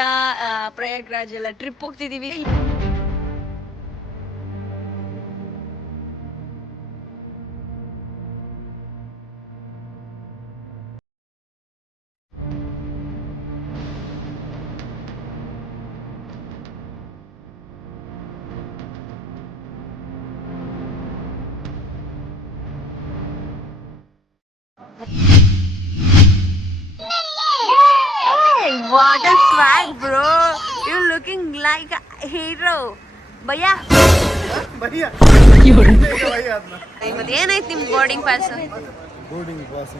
ಅಯೋಧ್ಯ ಪ್ರಯಾಗ್ರಾಜ್ ಎಲ್ಲ trip ಹೋಗ್ತಿದೀವಿ. What a swag, bro! You're looking like a hero. Bhaiya. Bhaiya. ಇವತ್ತು ಏನಾಯ್ತು ನಿಮ್ boarding pass? Boarding pass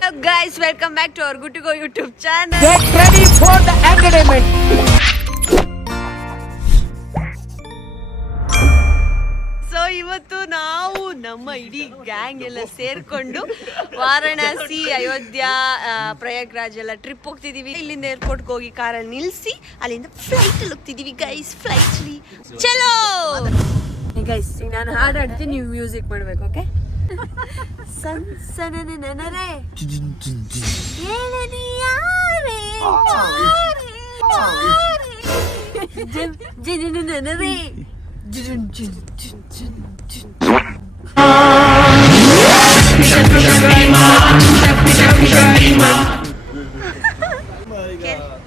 Hello guys, welcome back to our Good to Go YouTube channel. Get ready for the entertainment. So ಇವತ್ತು ನಾವು ನಮ್ಮ ಇಡೀ gang ಎಲ್ಲ ಸೇರ್ಕೊಂಡು ವಾರಣಾಸಿ, ಅಯೋಧ್ಯ, ಪ್ರಯಾಗ್ರಾಜ್ ಎಲ್ಲ ಟ್ರಿಪ್ ಹೋಗ್ತಿದೀವಿ. ಇಲ್ಲಿಂದ ಏರ್ಪೋರ್ಟ್ಗೆ ಹೋಗಿ ಕಾರಲ್ಲಿ ನಿಲ್ಸಿ ಅಲ್ಲಿಂದ ಫ್ಲೈಟ್ ಅಲ್ಲಿ ಹೋಗ್ತಿದೀವಿ ಗೈಸ್. ಫ್ಲೈಟ್ಲಿ ಚಲೋ ಗೈಸ್. ನಾನು ಹಾಡು ಹಾಡ್ತೀನಿ, ನೀವು ಮ್ಯೂಸಿಕ್ ಮಾಡ್ಬೇಕು. ಓಕೆ? ಸನ್ಸನ ನನರೆ ನನರೆ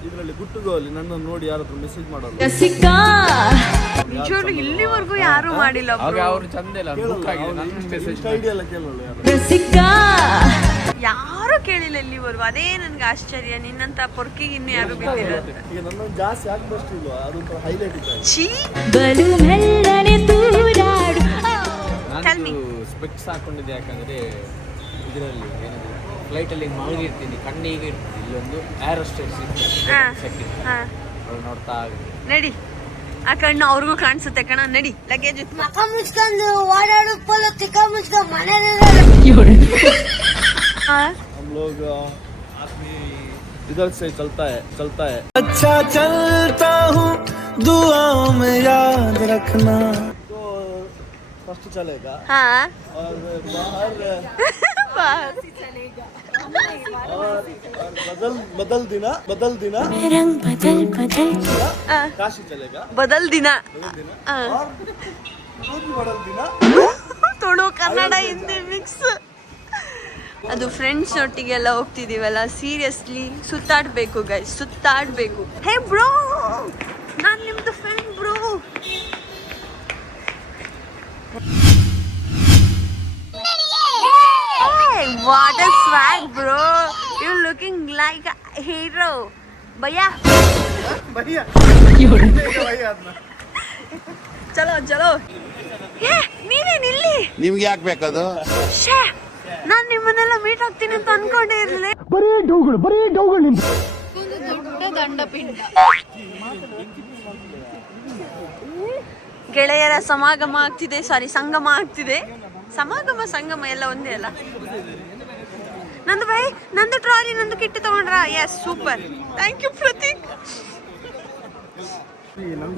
ಇದರಲ್ಲಿ ಗುಟ್ಟುಗೋ ಅಲ್ಲಿ ನನ್ನನ್ನು ನೋಡಿ ಯಾರಾದ್ರೂ ಮೆಸೇಜ್ ಮಾಡೋದು ನಿಜವಾಗ್ಲೂ ಇಲ್ಲಿವರೆಗೂ ಯಾರು ಮಾಡಿಲ್ಲ. ಯಾರು ಕೇಳಿಲ್ಲ ಇಲ್ಲಿವರೆಗೂ. ಅದೇ ನನ್ಗೆ ಆಶ್ಚರ್ಯ. ನಿನ್ನಂತ ಪೊರ್ಕಿಗೆ ಇನ್ನು ಯಾರು ಬಿದ್ದಿಲ್ಲ. ಈಗ ನನ್ನ ಜಾಸ್ತಿ ಆಗ್ಬಷ್ಟು ಇಲ್ಲ, ಅದೊಂಥರ ಹೈಲೈಟ್ ಇದೆ. ಸ್ಪೆಕ್ಸ್ ಹಾಕೊಂಡಿದ್ದೆ, ಯಾಕಂದ್ರೆ ಇದರಲ್ಲಿ ಏನಿದೆ ಫ್ಲೈಟ್ ಅಲ್ಲಿ ಮಲಗಿರ್ತೀನಿ, ಕಣ್ಣಿಗೆ ಇರ್ತೀನಿ. ಇಲ್ಲೊಂದು ಏರ್ ಹೋಸ್ಟೆಸ್ ನೋಡ್ತಾ ನಡಿ, ಆ ಕಣ್ಣು ಅವ್ರಿಗೂ ಕಾಣಿಸುತ್ತೆ ಕಣ. ನಡಿ, ಲಗೇಜ್ ಮಕ ಮುಚ್ಕೊಂಡು ಓಡಾಡು ಪೋಲು ತಿಕ್ಕ ಮುಚ್ಕೊಂಡು ಮನೇಲಿ. हम लोग इधर से चलता है अच्छा चलता हूँ, दुआओं में याद रखना. तो फर्स्ट चलेगा हाँ और बाहर और बदल दिना रंग बदल काशी चलेगा. ಬದಲ್ ದಿನ और बदल दिना ತುಳು ಕನ್ನಡ ಹಿಂದಿ ಮಿಕ್ಸ್. ಅದು ಫ್ರೆಂಡ್ಸ್ ಒಟ್ಟಿಗೆಲ್ಲ ಹೋಗ್ತಿದೀವಲ್ಲ, ಸೀರಿಯಸ್ಲಿ ಸುತ್ತಾಡ್ಬೇಕು ಗೈಸ್, ಸುತ್ತಾಡ್ಬೇಕು. ಹೇ ಬ್ರೋ, ನಾನ್ ನಿಮ್ದು friend bro. What a swag bro, you looking like a hero. ಭಯ್ಯಾ भैया ಚಲೋ ಚಲೋ. ನೀವೇನ್ ಇಲ್ಲಿ? ನಿಮ್ಗೆ ಯಾಕೆ ಬೇಕದು? ಶೇ, ನಾನ್ ನಿಮ್ಮನ್ನೆಲ್ಲ ಮೀಟ್ ಆಗ್ತೀನಿ ಅಂತ ಅನ್ಕೊಂಡೇ ಇರ್ಲಿಲ್ಲ. ಬರೀ ಡೌಗಳು ನಿಮ್ದು. ಗೆಳೆಯರ ಸಮಾಗಮ ಆಗ್ತಿದೆ, ಸಾರಿ ಸಂಗಮ ಆಗ್ತಿದೆ. ಸಂಗಮ ಎಲ್ಲ ಒಂದೇ ಅಲ್ಲ. ನಂದು ಬೈ, ನಂದು ಟ್ರಾಲಿ, ನಂದು ಕಿಟ್ ತಗೊಂಡ್ರಾ? Yes, super, thank you Prateek.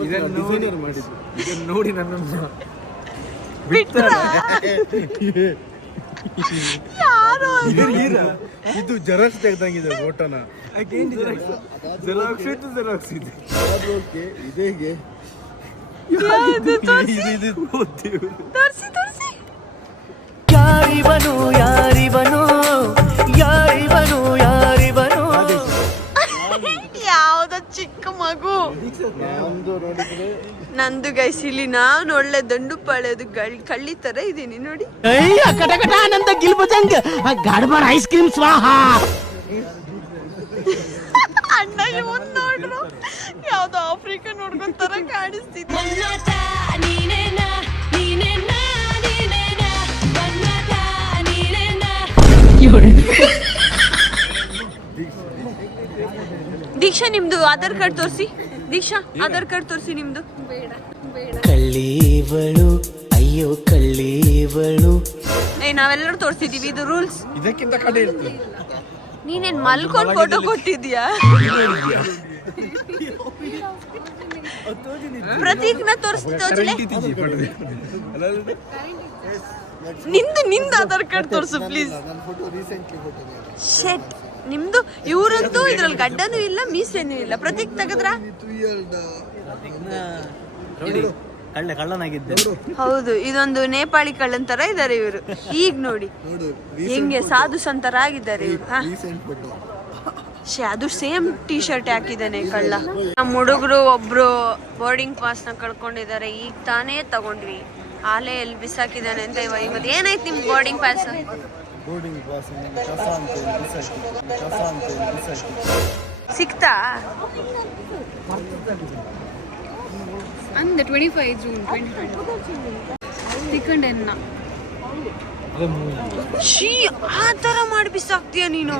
ಇದನ್ನು ನೋಡಿ ನನ್ನನ್ನು ಯಾರು ಇದು ಜೆರಾಕ್ಸ್ ತೆಗ್ದಂಗಿದೆ ಫೋಟೋನ. ಜೆರಾಕ್ಸ್ ಇದೆ. ಇದೇಗೆ ತೋರಿಸಿ. ಯಾರಿವನು ಯಾವ್ದ ಚಿಕ್ಕ ಮಗು. ನಂದು ಗೈಸ್, ಇಲ್ಲಿ ನಾನು ಒಳ್ಳೆ ದಂಡು ಪಾಳ್ಯದು ಕಳ್ಳಿ ತರ ಇದೀನಿ ನೋಡಿ. ಆನಂದ ಗಿಲ್ಬಜಂಗ್ ಗಡ್ಬಡ್ ಐಸ್ ಕ್ರೀಮ್ ಸ್ವಾಹ. ಅಣ್ಣ ಇವನ್ ನೋಡ್ರು, ಯಾವ್ದೋ ಆಫ್ರಿಕಾ ನೋಡ್ಕೊಂಡ್ ತರ ಕಾಣಿಸ್ತಿದ್ದೆ. ದೀಕ್ಷಾ, ನಿಮ್ದು ಆಧಾರ್ ಕಾರ್ಡ್ ತೋರಿಸಿ. ದೀಕ್ಷಾ, ಆಧಾರ್ ಕಾರ್ಡ್ ತೋರಿಸಿ ನಿಮ್ದು. ಕಳ್ಳೀವಳು, ಅಯ್ಯೋ ಕಳ್ಳೀವಳು. ನಾವೆಲ್ಲರೂ ತೋರಿಸಿದೀವಿ, ಇದು ರೂಲ್ಸ್. ಇದಕ್ಕಿಂತ ಕಡೆ ಇರ್ತದೆ. ನೀನೇನ್ ಮಲ್ಕೊಂಡ್ ಫೋಟೋ ಕೊಟ್ಟಿದ್ಯಾ? ಪ್ರತೀಕ್ನ ತೋರಿಸ್ತೀವಿ. ನಿಂದು ಆಧಾರ್ ಕಾರ್ಡ್ ತೋರಿಸು ಪ್ಲೀಸ್. ಶೆಟ್ ನಿಮ್ದು ಇವ್ರಂತೂ ಇದ್ರಲ್ಲಿ ಗಡ್ಡನೂ ಇಲ್ಲ ಮೀಸೆನೂ ಇಲ್ಲ. ಪ್ರತೀಕ್ ತೆಗದ್ರ? ನೋಡಿ ಕಳ್ಳನಾಗಿದ್ದೆ. ಹೌದು, ಇದೊಂದು ನೇಪಾಳಿ ಕಳ್ಳನ್ ತರ ಇದಾರೆ ಇವರು. ಈಗ ನೋಡಿ ಹೆಂಗೆ ಸಾಧು ಸಂತರಾಗಿದ್ದಾರೆ ಇವ್ರು. ಅದು ಸೇಮ್ ಟೀ ಶರ್ಟ್ ಹಾಕಿದ್ದಾನೆ ಕಳ್ಳ. ನಮ್ಮ ಹುಡುಗರು ಒಬ್ರು ಬೋರ್ಡಿಂಗ್ ಪಾಸ್ ನ ಕಳ್ಕೊಂಡಿದ್ದಾರೆ. ಈಗ ತಾನೇ ತಗೊಂಡ್ವಿ. ಆಲೆ ಎಲ್ಲಿ ಬಿಸಾಕಿದ್ದಾನೆ ಅಂತ ಇವತ್ತು. ಏನಾಯ್ತು ನಿಮ್ ಬೋರ್ಡಿಂಗ್ ಪಾಸ್? ಸಿಕ್ತಾ? ಅಂದ 25 ಜೂನ್ 2020 ತಿಕ್ಕಂಡೆನ್ನ ಶೀ ಆ ತರ ಮಾಡಿ ಬಿಸಾಕ್ತೀಯ ನೀನು?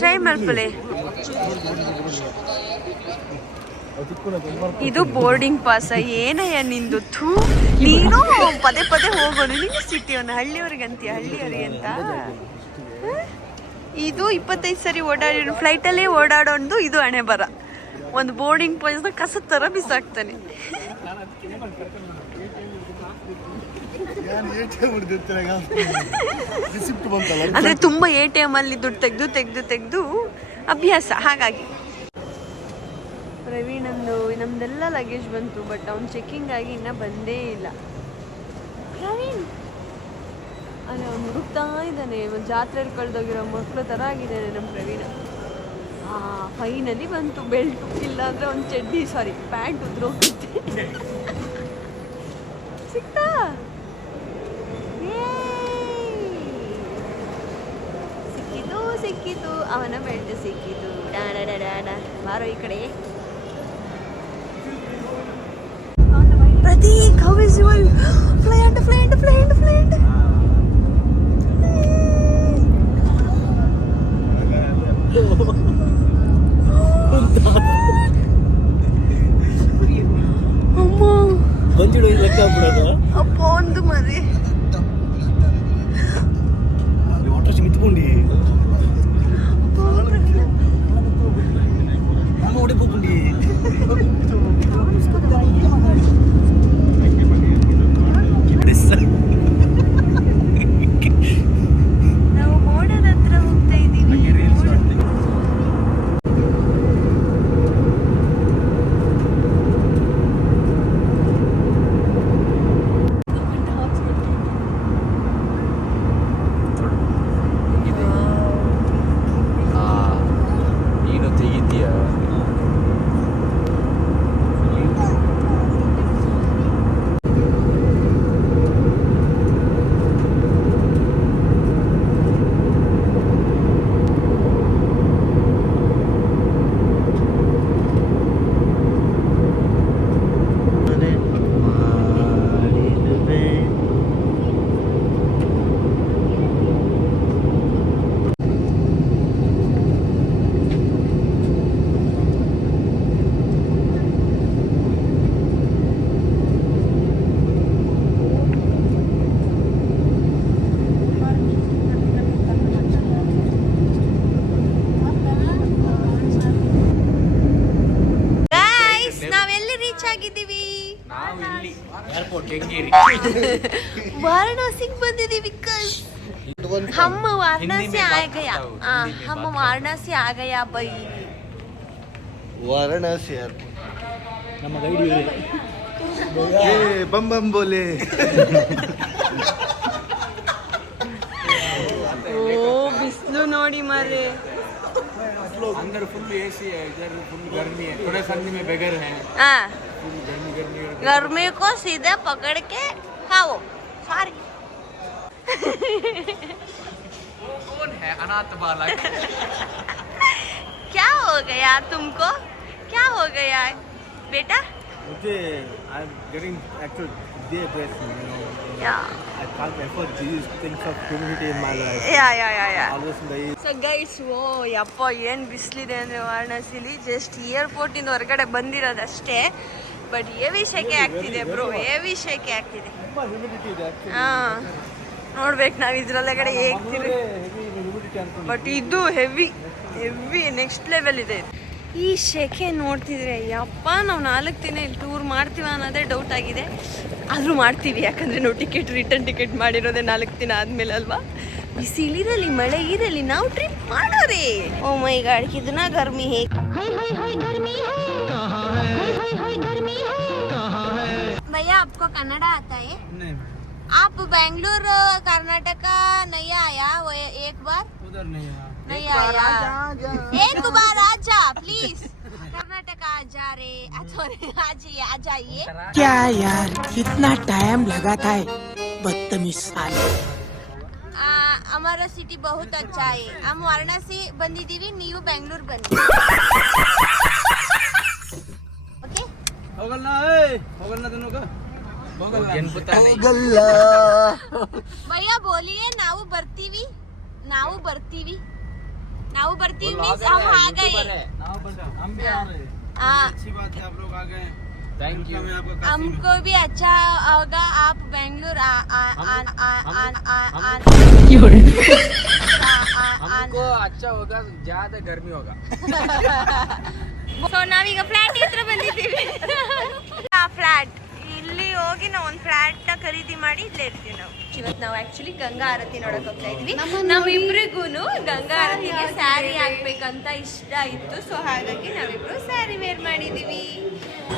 ಟ್ರೈ ಮಾಡ್ಕೊಳ್ಳಿ. ಇದು ಬೋರ್ಡಿಂಗ್ ಪಾಸ್ ಏನಯ್ಯ ನಿಂದು? ಥೂ, ನೀನು ಪದೇ ಪದೇ ಹೋಗೋನು. ನೀನು ಸಿಟಿಯವನ್ನ ಹಳ್ಳಿಯವ್ರಿಗೆ ಅಂತೀಯ, ಹಳ್ಳಿಯವ್ರಿಗೆ ಅಂತ. ಇದು 25 ಸರಿ ಓಡಾಡಿ ಫ್ಲೈಟಲ್ಲೇ ಓಡಾಡೋದು. ಇದು ಹಣೆ ಬರ. ಒಂದು ಬೋರ್ಡಿಂಗ್ ಪಾಸ್ ನ ಕಸದ ತರ ಬಿಸಾಕ್ತಾನೆ. ಅಂದ್ರೆ ತುಂಬಾ ATM ಅಲ್ಲಿ ದುಡ್ಡು ತೆಗ್ದು ತೆಗ್ದು ತೆಗ್ದು ಅಭ್ಯಾಸ. ಹಾಗಾಗಿ ಪ್ರವೀಣ್ ನಮ್ದೆಲ್ಲ ಲಗೇಜ್ ಬಂತು, ಬಟ್ ಅವ್ನು ಚೆಕಿಂಗ್ ಆಗಿ ಇನ್ನ ಬಂದೇ ಇಲ್ಲ. ಪ್ರವೀಣ್ ಅಲ್ಲ, ಅವ್ನು ಹುಡುಕ್ತಾ ಇದ್ದಾನೆ. ಒಂದು ಜಾತ್ರೆಯಲ್ಲಿ ಕಳೆದೋಗಿರೋ ಮಕ್ಕಳು ತರ ಆಗಿದ್ದಾನೆ ನಮ್ಮ ಪ್ರವೀಣ. ಫೈನಲಿ ಬಂತು ಬೆಲ್ಟು. ಇಲ್ಲಾಂದ್ರೆ ಒಂದು ಚಡ್ಡಿ ಪ್ಯಾಂಟ್ ಉದ್ರೋಗುತ್ತೆ. ಸಿಕ್ತಾ? ಸಿಕ್ಕಿತು ಅವನ ಬೆಲ್ಟ್ ಸಿಕ್ಕಿತು. ಬಾರೋ ಈ ಕಡೆ. Prateek, how is your flight? ಅಮ್ಮ ಬಂದಿಡು ಲೆಕ್ಕ ಬಿಡೋದು. ಅಪ್ಪ ಒಂದು ಮರಿ ವಾಟರ್ ಮಿತ್ಕೊಂಡಿ ನಾನು ಹೊಡಿಕೊಂಡಿ. ನಾವು ಮೋಡದ ಹತ್ರ ಹೋಗ್ತಾ ಇದ್ದೀವಿ. ನೀನು ತೆಗಿತೀಯ? ನಾವು ಇಲ್ಲಿ ಏರ್ಪೋರ್ಟ್ ಕೆಂಗೇರಿ वाराणसी ಬಂದಿದ್ದೀವಿ. हम वाराणसी आ गया. हम वाराणसी आ गया भाई. ವಾರಣಾಸಿ ನಮ್ಮ ಗೈಡ್ ಇವರೇ. ಬಂ ಬಂ ಬೋಲೆ. ಓ ಬಿಸಿಲು ನೋಡಿ ಮಾರೆ. अंदर फुल AC है, इधर फुल गर्मी है. थोड़े सर्दी में बेगर है. गर्मी को सीधे पकड़ के खाओ. सॉरी. कौन है अनाथ बालक? क्या हो गया तुमको? क्या हो गया बेटा? मुझे I am getting actually depressed, you know. Yeah. I can't afford these things of humidity in my life. Yeah. Always in the east. So guys, ಯಪ್ಪ ಏನು ಬಿಸಿಲಿದೆ ಅಂದರೆ ವಾರಣಾಸಿಲಿ. ಜಸ್ಟ್ ಏರ್ಪೋರ್ಟಿಂದ ಹೊರಗಡೆ ಬಂದಿರೋದಷ್ಟೇ, ಬಟ್ ಹೆವಿ ಶೆಕೆ ಆಗ್ತಿದೆ ಬ್ರೋ. ಹೆವಿ ಶೆಕೆ ಆಗ್ತಿದೆ. ತುಂಬಾ ಹ್ಯೂಮಿಡಿಟಿ ಇದೆ actually. ಹಾಂ, ನೋಡ್ಬೇಕು ನಾವು ಇದ್ರೊಳಗಡೆ ಹೇಗ್ತಿರಿ. ಹೆವಿ ಹ್ಯೂಮಿಡಿಟಿ ಅನ್ಕೊಂಡು. ಬಟ್ ಇದು ಹೆವಿ ನೆಕ್ಸ್ಟ್ ಲೆವೆಲ್ ಇದೆ. ಈ ಶೆಕೆ ನೋಡ್ತಿದ್ರೆ ಯಪ್ಪ, ನಾವು 4 ದಿನ ಇಲ್ಲಿ ಟೂರ್ ಮಾಡ್ತೀವ ಅನ್ನೋದೇ ಡೌಟ್ ಆಗಿದೆ. ಆದರೂ ಮಾಡ್ತೀವಿ, ಯಾಕಂದರೆ ನಾವು ರಿಟರ್ನ್ ಟಿಕೆಟ್ ಮಾಡಿರೋದೇ 4 ದಿನ ಆದಮೇಲೆ ಅಲ್ವಾ. ಬಿಸಿಲಿರಲಿ ಮಳೆ ಇರಲಿ ನಾವು ಟ್ರಿಪ್ ಮಾಡೋರೆ. ಓ ಮೈ ಗಾಡ್ ಕಿतना गर्मी है. भैया आपको कन्नड़ा आता है? नहीं आप बेंगलुरु कर्नाटका नहीं आया वो एक बार? उधर नहीं आया. एक बार आजा प्लीज. कर्नाटका आ रे आ जाइए. क्या यार कितना टाइम लगाता है बदतमीज साले. हमारा सिटी बहुत अच्छा है. हम वाराणसी ಬಂದಿದ್ದೀವಿ, ನೀವು ಬೆಂಗಳೂರು ಬನ್ನಿ. ಓಕೆ होगल ना दोनों का ಭಯ್ಯ ಬೋಲಿಯೇ. ನಾವು ಬರ್ತೀವಿ means हम आ गए. हम भी आ रहे हैं. हाँ, अच्छी बात है आप लोग आ गए. Thank you. हमको भी अच्छा होगा आप बेंगलुरु हमको अच्छा होगा, ज्यादा गर्मी होगा. ಸೊ ನಾವೀಗ ಫ್ಲಾಟ್ ಹತ್ರ ಬಂದಿದ್ದೀವಿ. ಫ್ಲಾಟ್ ಇಲ್ಲಿ ಹೋಗಿ ನಾವು ಒಂದು ಫ್ಲಾಟ್ ನ ಖರೀದಿ ಮಾಡಿ ಇಲ್ಲೇ ಇರ್ತೀವಿ ನಾವು. ಇವತ್ತು ನಾವು ಆಕ್ಚುಲಿ ಗಂಗಾ ಆರತಿ ನೋಡಕ್ ಹೋಗ್ತಾ ಇದೀವಿ. ನಮ್ಮಿಬ್ರಿಗೂ ಗಂಗಾ ಆರತಿಗೆ ಸ್ಯಾರಿ ಹಾಕ್ಬೇಕಂತ ಇಷ್ಟ ಇತ್ತು. ಸೊ ಹಾಗಾಗಿ ನಾವಿಬ್ರು ಸ್ಯಾರಿ ವೇರ್ ಮಾಡಿದೀವಿ.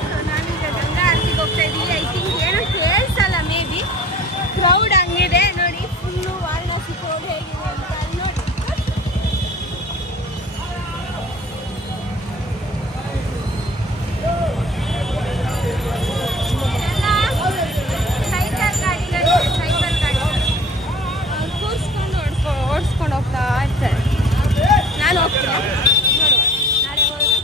ಸೊ ನಾವೀಗ ಗಂಗಾ ಆರತಿಗೆ ಹೋಗ್ತಾ ಇದೀವಿ. ಐ ಥಿಂಕ್ ಏನೋ ಕೇಳಿಸಲ್ಲ, ಮೇ ಬಿ ಕ್ರೌಡ್ ಹಂಗಿದೆ ನೋಡಿ. ಫುಲ್ಲು ವಾರಣಾಸಿ ಕ್ರೌಡ್ ಹೇಗಿದೆ ಅಂತ ಅಲ್ಲಿ ನೋಡಿ. ಓಡಿಸ್ಕೊಂಡು ಹೋಗ್ತಾ ಇರ್ತಾರೆ. ನಾನು ಹೋಗ್ತೀನಿ ನೋಡುವ, ನಾಳೆ ಹೋದ್ರೆ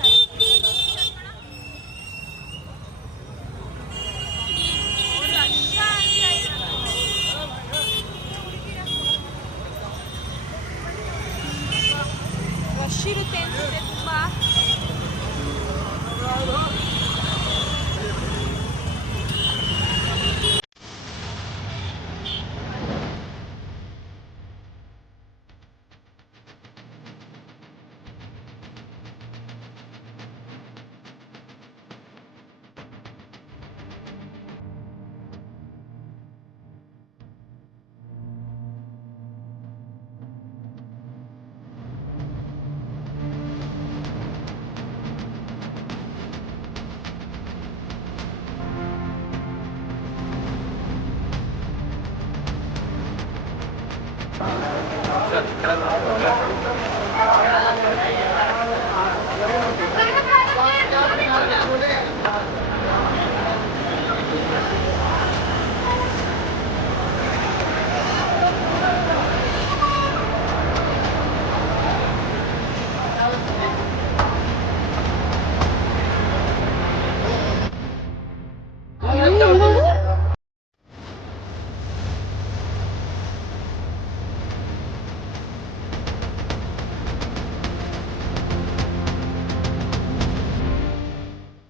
ರಶ್ ಇರುತ್ತೆ ಅನ್ಸುತ್ತೆ ತುಂಬ.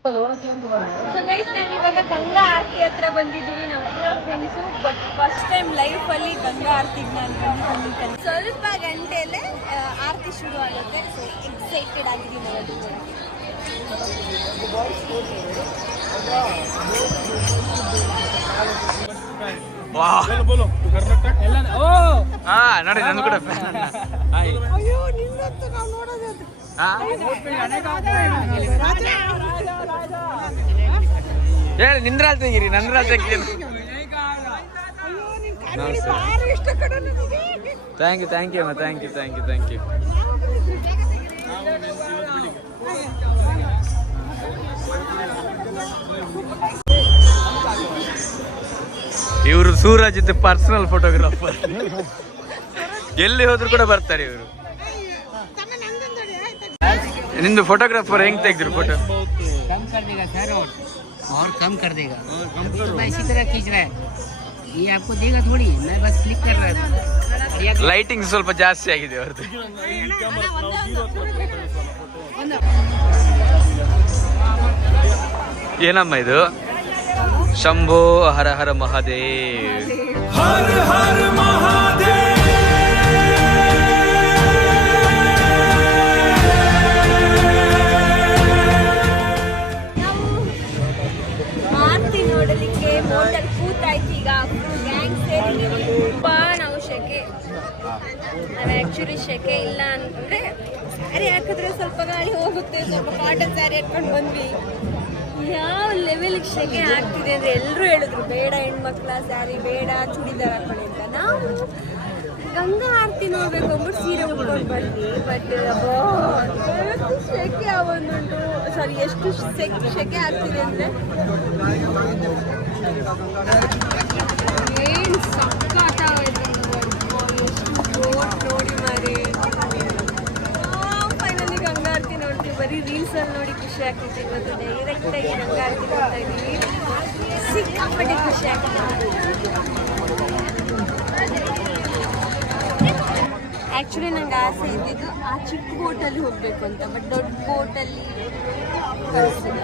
ಸೊ ಗೈಸ್ ನಾನು ಇವಾಗ ಗಂಗಾ ಆರತಿ ಹತ್ರ ಬಂದಿದ್ದೀವಿ. ನಾವು ಫ್ರೆಂಡ್ಸು ಬಟ್ ಫಸ್ಟ್ ಟೈಮ್ ಲೈಫಲ್ಲಿ ಗಂಗಾ ಆರತಿಗೆ ನಾನು ಬಂದಿದ್ದೀನಿ. ಸ್ವಲ್ಪ ಗಂಟೆಯಲ್ಲೇ ಆರತಿ ಶುರು ಆಗುತ್ತೆ. ಸೊ ಎಕ್ಸೈಟೆಡ್ ಆಗಿದ್ದೀನಿ ಅದು. ನೋಡಿ ನಂದು ಕೂಡ ಹೇಳಿ ನಿಂದ್ರಾಲ್ ತೆಗೀರಿ, ನಂದ್ರಾಲ್ ತೆಗ್ತೀನಿ. ಥ್ಯಾಂಕ್ ಯು ಅಮ್ಮ, ಥ್ಯಾಂಕ್ ಯು. ಇವರು ಸೂರಜ್ ಪರ್ಸನಲ್ ಫೋಟೋಗ್ರಾಫರ್. ಎಲ್ಲಿ ಹೋದ್ರು ಕೂಡ ಬರ್ತಾರೆ ಇವರು. ನಿಂದು ಫೋಟೋಗ್ರಾಫರ್ ಹೆಂಗ್ ತೆಗ್ದ್ರು ಫೋಟೋ? कम कर देगा सर, और कम कर देगा. मैं इसी तरह खींच रहा है, ये आपको देगा थोड़ी, मैं बस क्लिक कर रहा था. ಲೈಟಿಂಗ್ ಸ್ವಲ್ಪ ಜಾಸ್ತಿ ಆಗಿದೆ ಅವ್ರದ್ದು. ಏನಮ್ಮ ಇದು? ಶಂಭೋ ಹರ ಹರ ಮಹಾದೇವ್. हर हर महादेव. ಆರತಿ ನೋಡಲಿಕ್ಕೆ ಮೋಟರ್ ಕೂತಾಯ್ತು. ಈಗ ಗ್ಯಾಂಗ್ ಸೇರಿ ತುಂಬಾ ನಾವು ಶೆಕೆ ನಾವು ಆ್ಯಕ್ಚುಲಿ ಶೆಕೆ ಇಲ್ಲ ಅಂದರೆ ಸ್ಯಾರಿ ಹಾಕಿದ್ರೆ ಸ್ವಲ್ಪ ಗಾಳಿ ಹೋಗುತ್ತೆ, ಸ್ವಲ್ಪ ಕಾಟನ್ ಸ್ಯಾರಿ ಹಾಕ್ಕೊಂಡು ಬಂದ್ವಿ. ಯಾವ ಲೆವೆಲ್ಗೆ ಶೆಕೆ ಆಗ್ತಿದೆ ಅಂದರೆ ಎಲ್ಲರೂ ಹೇಳಿದ್ರು ಬೇಡ ಹೆಣ್ಮಕ್ಳ ಸ್ಯಾರಿ ಬೇಡ ಚೂಡಿದಾರ್ ಹಾಕೊಳ್ಳಿ ಅಂತ. ನಾವು ಗಂಗಾ ಆರತಿ ನೋಡ್ಬೇಕು ಅಂದ್ಬಿಟ್ಟು ಸೀರೆ ಉಟ್ಕೊಂಡು ಬಂದ್ವಿ. ಬಟ್ ಶೆಕೆ ಆವೊಂದುಂಟು, ಸಾರಿ ಎಷ್ಟು ಶೆಕೆ ಆಗ್ತಿದೆ ಅಂದರೆ ಏನು ಸಕ್ಕತ್ತಾಗೈತೆ ಎಷ್ಟು ಬೋಟ್ ನೋಡಿ ಮಾರಿ. ಫೈನಲಿ ಗಂಗಾ ಆರತಿ ನೋಡ್ತೀವಿ, ಬರೀ ರೀಲ್ಸಲ್ಲಿ ನೋಡಿ ಖುಷಿ ಆಗ್ತಿತ್ತು. ಇವತ್ತು ಡೈರೆಕ್ಟಾಗಿ ಗಂಗಾ ಆರತಿ ನೋಡ್ತಾ ಇದ್ದೀವಿ, ಸಿಕ್ಕಾಪಟ್ಟೆ ಖುಷಿ ಆಗ್ತಿದೆ. ಆ್ಯಕ್ಚುಲಿ ನಂಗೆ ಆಸೆ ಇದ್ದಿದ್ದು ಆ ಚಿಕ್ಕ ಬೋಟಲ್ಲಿ ಹೋಗಬೇಕು ಅಂತ, ಬಟ್ ದೊಡ್ಡ ಬೋಟಲ್ಲಿ ಕಳಿಸ್ತಿದ್ದೆ.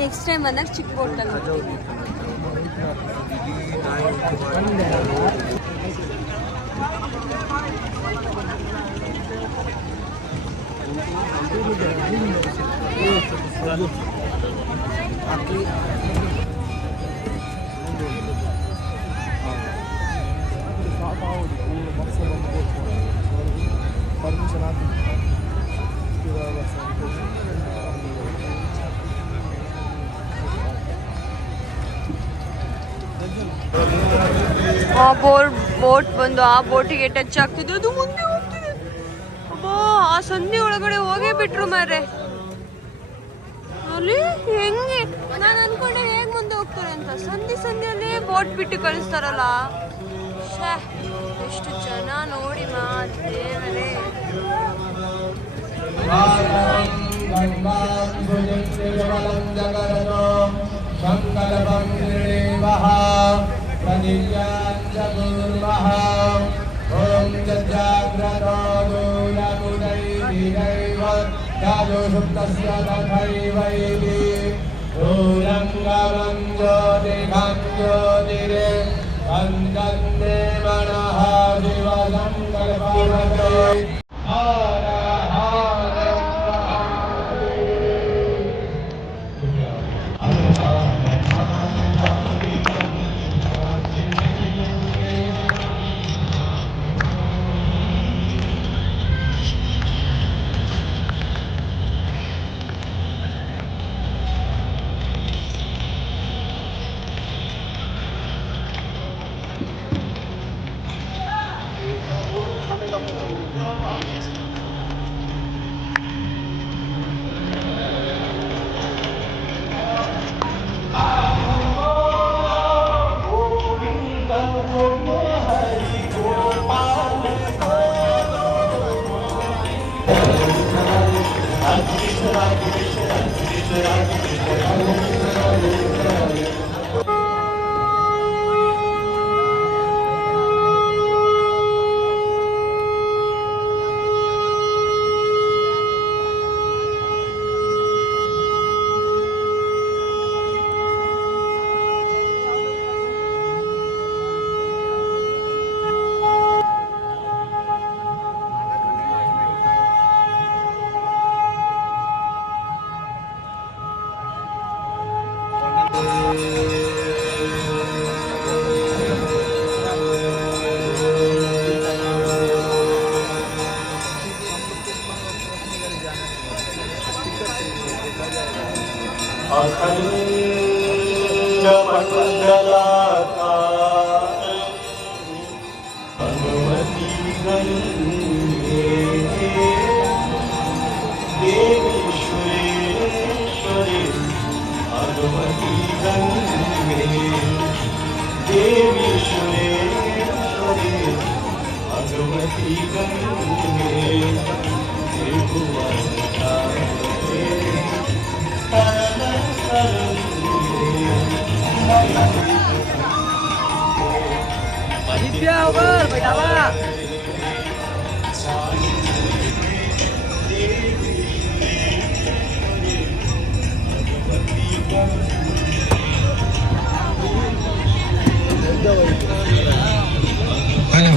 ನೆಕ್ಸ್ಟ್ ಟೈಮ್ ಬಂದಾಗ ಚಿಕ್ಕ ಬೋಟಲ್ಲಿ ಹೋಗ್ತೀನಿ. ಆ ಬೋಟ್ ಬಂದು ಆ ಬೋಟಿಗೆ ಟಚ್ ಆಗ್ತಿದೆ, ಅದು ಮುಂದೆ ಹೋಗ್ತಿದೆ. ಅಬ್ಬಾ, ಆ ಸಂಧಿ ಒಳಗಡೆ ಹೋಗೇ ಬಿಟ್ರು ಮಾರೆ. ಅಲ್ಲಿ ಹೆಂಗೆ ನಾನು ಅನ್ಕೊಂಡೆ ಹೇಗೆ ಮುಂದೆ ಹೋಗ್ತಾರೆ ಅಂತ, ಸಂಧಿಯಲ್ಲೇ ಬೋಟ್ ಬಿಟ್ಟು ಕಳಿಸ್ತಾರಲ್ಲ. ಎಷ್ಟು ಜನ ನೋಡಿ ದೇವರೇ. ಓಂ ಜಾಗ್ರತೋ ದೂರಗುದೈರ್ಯೈವ ಯಾಜೋ ಸುಪ್ತಸ್ಯ ತಥೈವೈತಿ ದೂರಂಗಮಂ ಜ್ಯೋತಿಘಂ ಜ್ಯೋತಿರೆ ಅಂಜನ್ನೇ ಮನಃ ಶಿವ ಸಂಕಲ್ಪವತೆ ಹರ ಹರ हेलो,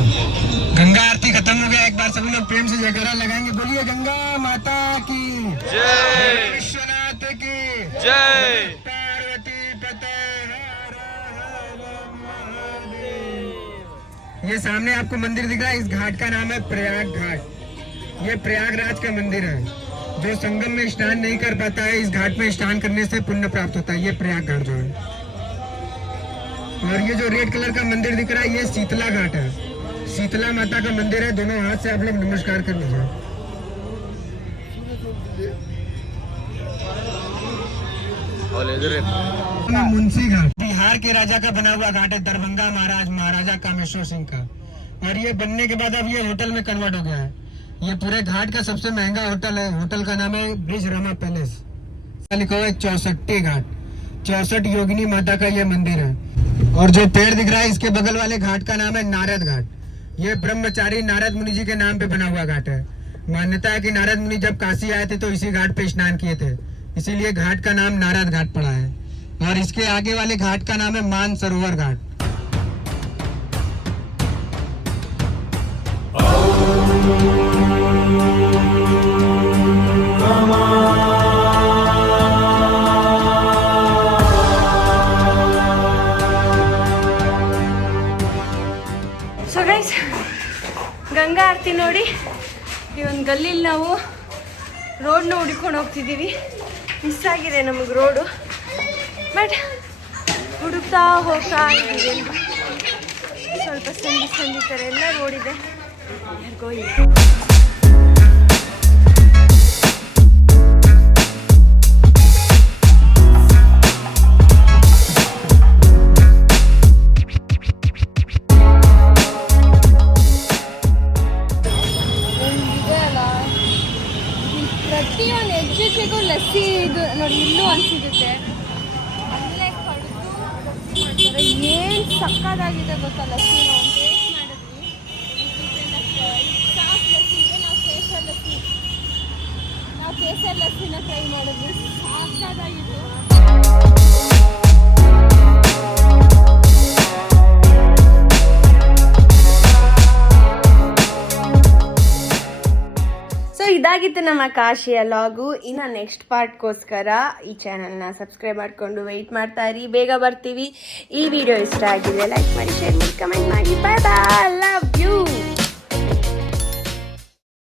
गंगा आरती खत्म हो गया। एक बार सभी लोग प्रेम से जयकारा लगाएंगे। बोलिए गंगा माता की जय, विश्वनाथ की जय, पार्वती पते हर हर महादेव। ये सामने आपको मंदिर दिख रहा है, इस घाट का नाम है प्रयाग घाट। ये प्रयागराज का मंदिर है। जो संगम में स्नान नहीं कर पाता है, इस घाट में स्नान करने से पुण्य प्राप्त होता है। ये प्रयाग घाट जो है। और ये जो रेड कलर का मंदिर दिख रहा है, ये शीतला घाट है। शीतला माता का मंदिर है। दोनों हाथ से आप लोग नमस्कार कर लीजिए। मुंशी घाट बिहार के राजा का बना हुआ घाट है, दरभंगा महाराजा कामेश्वर सिंह का। और ये बनने के बाद अब ये होटल में कन्वर्ट हो गया है। ये पूरे घाट का सबसे महंगा होटल है। होटल का नाम है ब्रिज रमा पैलेस। लिखा हुआ है 64 घाट, 64 योगिनी माता का ये मंदिर है। और जो पेड़ दिख रहा है, इसके बगल वाले घाट का नाम है नारद घाट। ये ब्रह्मचारी नारद मुनि जी के नाम पे बना हुआ घाट है। मान्यता है कि नारद मुनि जब काशी आए थे तो इसी घाट पे स्नान किए थे, इसीलिए घाट का नाम नारद घाट पड़ा है। और इसके आगे वाले घाट का नाम है मान सरोवर घाट। ಸೊ ಗೈಸ್, ಗಂಗಾ ಆರತಿ ನೋಡಿ ಈ ಒಂದು ಗಲ್ಲಿಲಿ ನಾವು ರೋಡ್ನ ಹುಡ್ಕೊಂಡು ಹೋಗ್ತಿದ್ದೀವಿ. ಮಿಸ್ ಆಗಿದೆ ನಮಗೆ ರೋಡು, ಬಟ್ ಹುಡುಕ್ತಾ ಹೋಗ್ತಾ ಇದ್ದೀವಿ. ಸ್ವಲ್ಪ ಸಂಧಿ ಥರ ಎಲ್ಲ ರೋಡ್ ಇದೆ. ಪ್ರತಿಯೊಂದು ಹೆಜ್ಜೆಗೂ ಲಸ್ಸಿ ಇದು ನೋಡಿ, ಇಲ್ಲೂ ಅನ್ಸಿರುತ್ತೆ. ಅಲ್ಲೇ ಕಡಿದು ಏನು ಸಕ್ಕತ್ತಾಗಿದೆ ಗೊತ್ತಾ ಲಸ್ಸಿ. ನಾವು ಟೇಸ್ಟ್ ಮಾಡಿದ್ವಿ, ಸಾಫ್ಟ್ ಲಸ್ಸಿ ಇದೆ. ನಾವು ಕೇಸರ್ ಲಸ್ಸಿನ ಟ್ರೈ ಮಾಡಿದ್ವಿ, ಸಕ್ಕತ್ತಾಗಿತ್ತು. ಸೊ ಇದಾಗಿತ್ತು ನಮ್ಮ ಕಾಶಿಯ ಲಾಗು. ಇನ್ನು ನೆಕ್ಸ್ಟ್ ಪಾರ್ಟ್ಗೋಸ್ಕರ ಈ ಚಾನಲ್ನ ಸಬ್ಸ್ಕ್ರೈಬ್ ಮಾಡಿಕೊಂಡು ವೆಯ್ಟ್ ಮಾಡ್ತಾ ಇರಿ. ಬೇಗ ಬರ್ತೀವಿ. ಈ ವಿಡಿಯೋ ಇಷ್ಟ ಆಗಿದೆ ಲೈಕ್ ಮಾಡಿ, ಶೇರ್ ಮಾಡಿ, ಕಮೆಂಟ್ ಮಾಡಿ. ಬಾಯ್ ಬಾಯ್, ಲವ್ ಯು.